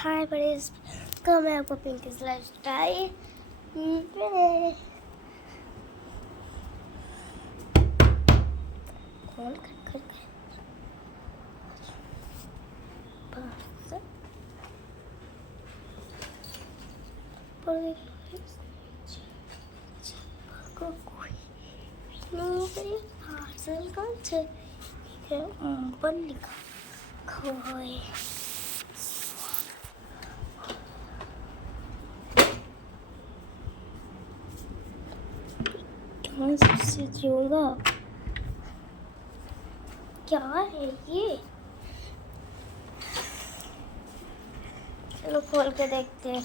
हाय बड़े कल मैं आपको पिंकीज लाइफस्टाइल कौन कर पार्सल का ऊपर लिखा खोए सबसे जोड़ा क्या है ये? चलो खोल के देखते हैं।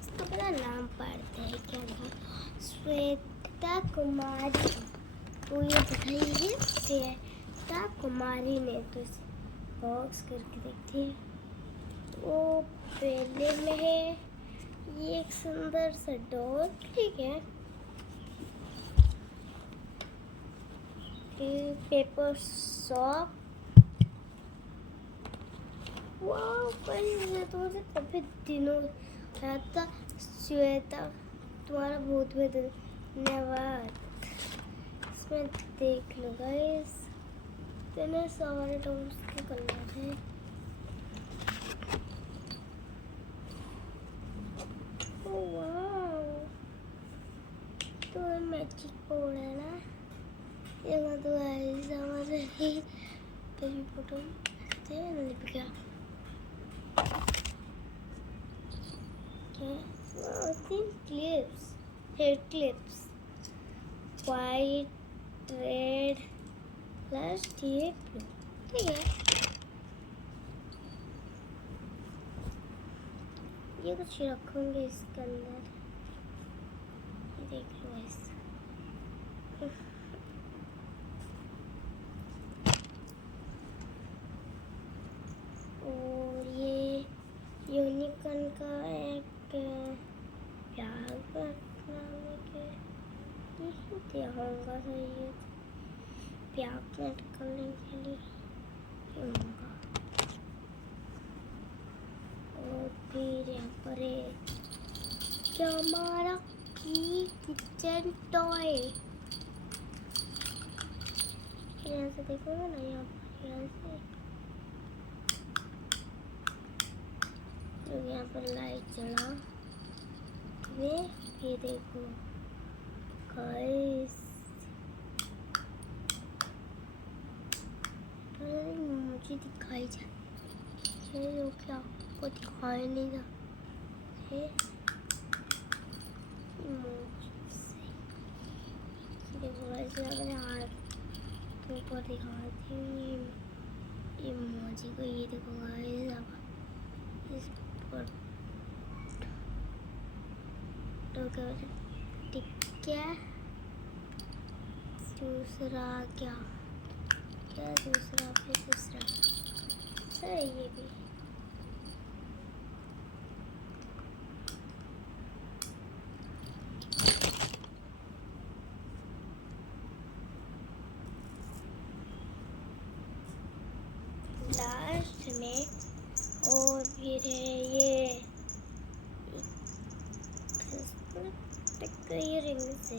इसको मेरा नाम पढ़ते हैं, क्या नाम? श्वेता कुमारी। तो ये दिखाई है श्वेता कुमारी ने। तो इसे बॉक्स करके देखते हैं। वो पहले में है ये एक सुंदर सा डॉल, ठीक है। Paper shop. वाह भाई, तो मुझे काफी दिनों आया था। श्वेता तुम्हारा बहुत बहुत धन्यवाद। इसमें देख लो गाइस, इतने सारे डॉल्स के कलर हैं। वाह, तो मैजिक बोर्ड है ना ये? तो ऐसा हमारे कभी फोटो लिप गया क्या? Clips, hair clips, white red plus ये ब्लू, ठीक है। ये कुछ रखूंगे इसके अंदर, ये देख लो ऐसा। और ये यूनिकॉर्न का एक बैग बनाने के दिया होगा, तो ये बैग में करने के लिए होगा। और फिर यहाँ पर क्या हमारा की किचन टॉय, यहाँ से देखोगे ना, यहाँ से यहाँ पर लाइट जला ये देखो गाइस, मुझे दिखाई जाए जो कि आपको दिखाई नहीं जा देखो ऐसे लग रहा है। हाथ ऊपर दिखाती हूँ ये इमोजी को, ये देखो गाइस। अब इस पर तो ठीक है। दूसरा क्या दूसरा फिर दूसरा सर ये भी लास्ट में। और फिर है ये रिंग से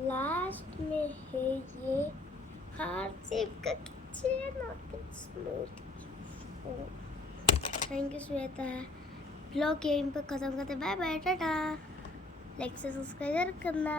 लास्ट में है ये हार्ट शेप का किचन और smooth. Thank you Shweta. Blog यहीं पर खत्म करते, बाय बाय टाटा। लाइक से सब्सक्राइब करना।